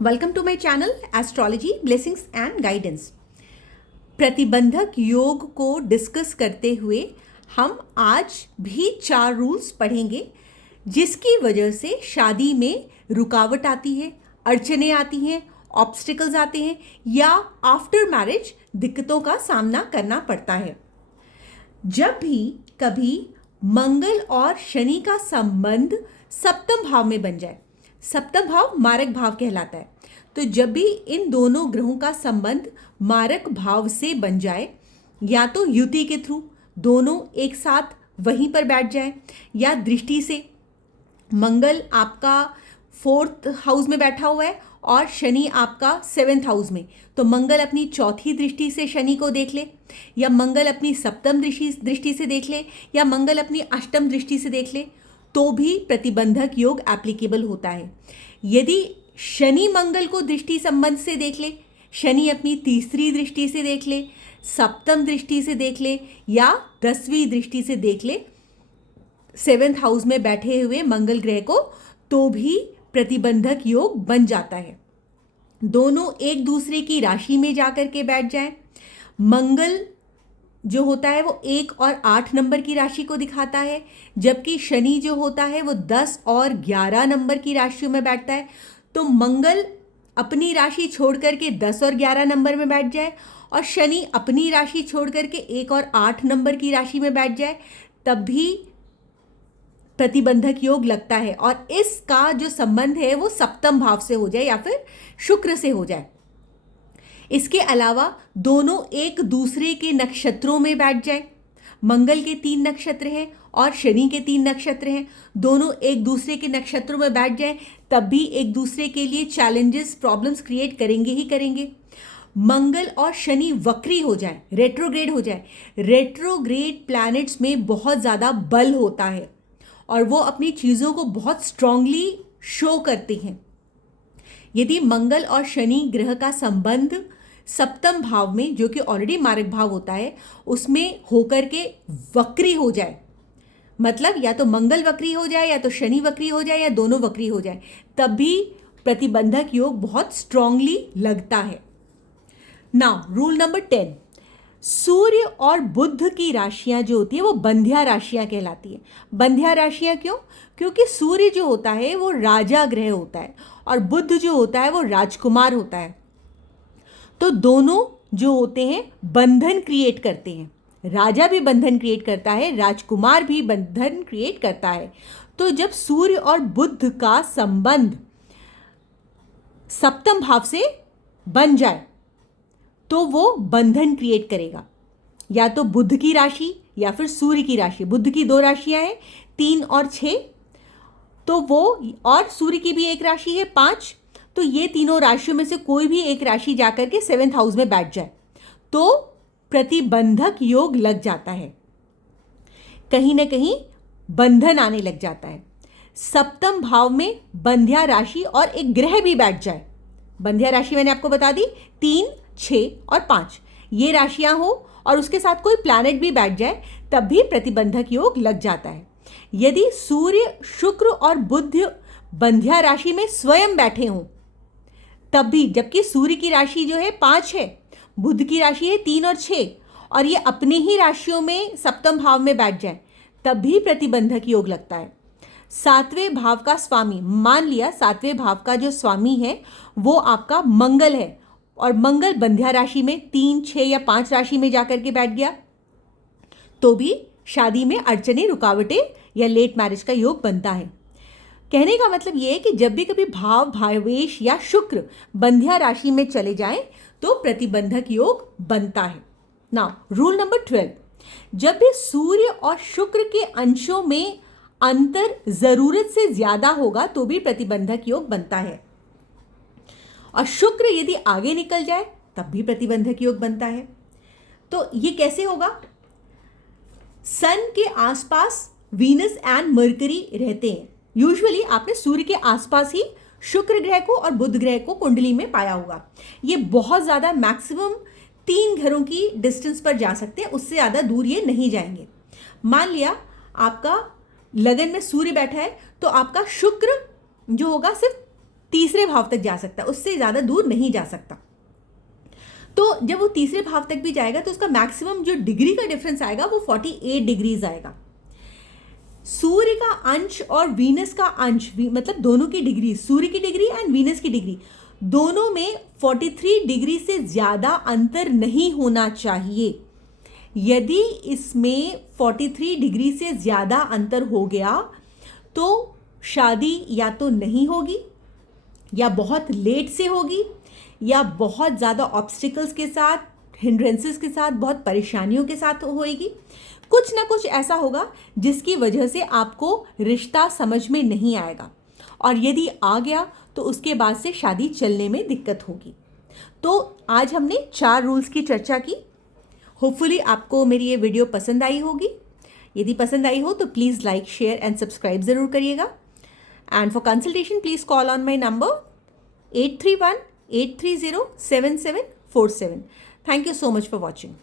Welcome to my channel astrology blessings and guidance. प्रतिबंधक योग को डिस्कस करते हुए हम आज भी 4 रूल्स पढ़ेंगे जिसकी वजह से शादी में रुकावट आती है, अड़चने आती हैं, ऑब्स्टिकल्स आते हैं या आफ्टर मैरिज दिक्कतों का सामना करना पड़ता है। जब भी कभी मंगल और शनि का संबंध सप्तम भाव में बन जाए, सप्तम भाव मारक भाव कहलाता है, तो जब भी इन दोनों ग्रहों का संबंध मारक भाव से बन जाए, या तो युति के थ्रू दोनों एक साथ वहीं पर बैठ जाए, या दृष्टि से मंगल आपका 4th हाउस में बैठा हुआ है और शनि आपका 7th हाउस में, तो मंगल अपनी चौथी दृष्टि से शनि को देख ले, या मंगल अपनी सप्तम दृष्टि से देख ले, या मंगल अपनी अष्टम दृष्टि से देख ले, तो भी प्रतिबंधक योग एप्लीकेबल होता है। यदि शनि मंगल को दृष्टि संबंध से देख ले, शनि अपनी तीसरी दृष्टि से देख ले, सप्तम दृष्टि से देख ले, या 10वीं दृष्टि से देख ले 7th हाउस में बैठे हुए मंगल ग्रह को, तो भी प्रतिबंधक योग बन जाता है। दोनों एक दूसरे की राशि में जाकर के बैठ जाएं। मंगल जो होता है वो 1 और 8 नंबर की राशि को दिखाता है, जबकि शनि जो होता है वो 10 और 11 नंबर की राशियों में बैठता है। तो मंगल अपनी राशि छोड़ करके 10 और 11 नंबर में बैठ जाए और शनि अपनी राशि छोड़ करके 1 और 8 नंबर की राशि में बैठ जाए, तब भी प्रतिबंधक योग लगता है। और इसका जो संबंध है वो सप्तम भाव से हो जाए या फिर शुक्र से हो जाए। इसके अलावा दोनों एक दूसरे के नक्षत्रों में बैठ जाए। मंगल के 3 नक्षत्र हैं और शनि के 3 नक्षत्र हैं, दोनों एक दूसरे के नक्षत्रों में बैठ जाए, तब भी एक दूसरे के लिए चैलेंजेस, प्रॉब्लम्स क्रिएट करेंगे ही करेंगे। मंगल और शनि वक्री हो जाए, रेट्रोग्रेड हो जाए। रेट्रोग्रेड प्लैनेट्स में बहुत ज़्यादा बल होता है और वो अपनी चीज़ों को बहुत स्ट्रांगली शो करते हैं। यदि मंगल और शनि ग्रह का संबंध सप्तम भाव में, जो कि ऑलरेडी मारक भाव होता है, उसमें होकर के वक्री हो जाए, मतलब या तो मंगल वक्री हो जाए या तो शनि वक्री हो जाए या दोनों वक्री हो जाए, तब भी प्रतिबंधक योग बहुत स्ट्रांगली लगता है। नाउ रूल नंबर 10, सूर्य और बुध की राशियां जो होती है वो बंध्या राशियां कहलाती है। बंध्या राशियां क्यों? क्योंकि सूर्य जो होता है वो राजा ग्रह होता है और बुध जो होता है वो राजकुमार होता है। तो दोनों जो होते हैं बंधन क्रिएट करते हैं। राजा भी बंधन क्रिएट करता है, राजकुमार भी बंधन क्रिएट करता है। तो जब सूर्य और बुध का संबंध सप्तम भाव से बन जाए तो वो बंधन क्रिएट करेगा, या तो बुध की राशि या फिर सूर्य की राशि। बुध की 2 राशियां हैं, 3 और 6, तो वो, और सूर्य की भी एक राशि है 5, तो ये तीनों राशियों में से कोई भी एक राशि जाकर के 7th हाउस में बैठ जाए तो प्रतिबंधक योग लग जाता है, कहीं ना कहीं बंधन आने लग जाता है। सप्तम भाव में बंध्या राशि और एक ग्रह भी बैठ जाए, बंध्या राशि मैंने आपको बता दी 3, 6 और 5, ये राशियां हो और उसके साथ कोई प्लैनेट भी बैठ जाए, तब भी प्रतिबंधक योग लग जाता है। यदि सूर्य, शुक्र और बुध बंध्या राशि में स्वयं बैठे हों तब भी, जबकि सूर्य की राशि जो है 5 है, बुध की राशि है 3 और 6, और ये अपने ही राशियों में सप्तम भाव में बैठ जाए, तब भी प्रतिबंधक योग लगता है। 7वें भाव का स्वामी, मान लिया 7वें भाव का जो स्वामी है वो आपका मंगल है और मंगल बंध्या राशि में 3, 6 या 5 राशि में जाकर के बैठ गया, तो भी शादी में अड़चने, रुकावटें या लेट मैरिज का योग बनता है। कहने का मतलब ये है कि जब भी कभी भाव, भावेश या शुक्र बंध्या राशि में चले जाएं तो प्रतिबंधक योग बनता है। नाउ रूल नंबर 12, जब भी सूर्य और शुक्र के अंशों में अंतर जरूरत से ज्यादा होगा तो भी प्रतिबंधक योग बनता है, और शुक्र यदि आगे निकल जाए तब भी प्रतिबंधक योग बनता है। तो ये कैसे होगा? सन के आसपास वीनस एंड मरकरी रहते हैं। यूजुअली आपने सूर्य के आसपास ही शुक्र ग्रह को और बुध ग्रह को कुंडली में पाया होगा। ये बहुत ज़्यादा, मैक्सिमम 3 घरों की डिस्टेंस पर जा सकते हैं, उससे ज़्यादा दूर ये नहीं जाएंगे। मान लिया आपका लगन में सूर्य बैठा है तो आपका शुक्र जो होगा सिर्फ तीसरे भाव तक जा सकता है, उससे ज़्यादा दूर नहीं जा सकता। तो जब वो तीसरे भाव तक भी जाएगा तो उसका मैक्सिमम जो डिग्री का डिफरेंस आएगा वो 48 डिग्रीज आएगा। सूर्य का अंश और वीनस का अंश, मतलब दोनों की डिग्री, सूर्य की डिग्री एंड वीनस की डिग्री, दोनों में 43 डिग्री से ज़्यादा अंतर नहीं होना चाहिए। यदि इसमें 43 डिग्री से ज़्यादा अंतर हो गया तो शादी या तो नहीं होगी, या बहुत लेट से होगी, या बहुत ज़्यादा ऑब्स्टिकल्स के साथ, हिंड्रेंसेस के साथ, बहुत परेशानियों के साथ होएगी। कुछ ना कुछ ऐसा होगा जिसकी वजह से आपको रिश्ता समझ में नहीं आएगा, और यदि आ गया तो उसके बाद से शादी चलने में दिक्कत होगी। तो आज हमने 4 रूल्स की चर्चा की। होपफुली आपको मेरी ये वीडियो पसंद आई होगी। यदि पसंद आई हो तो please like, share and subscribe ज़रूर करिएगा। And for consultation please call on my number 831-830-7747. Thank you so much for watching.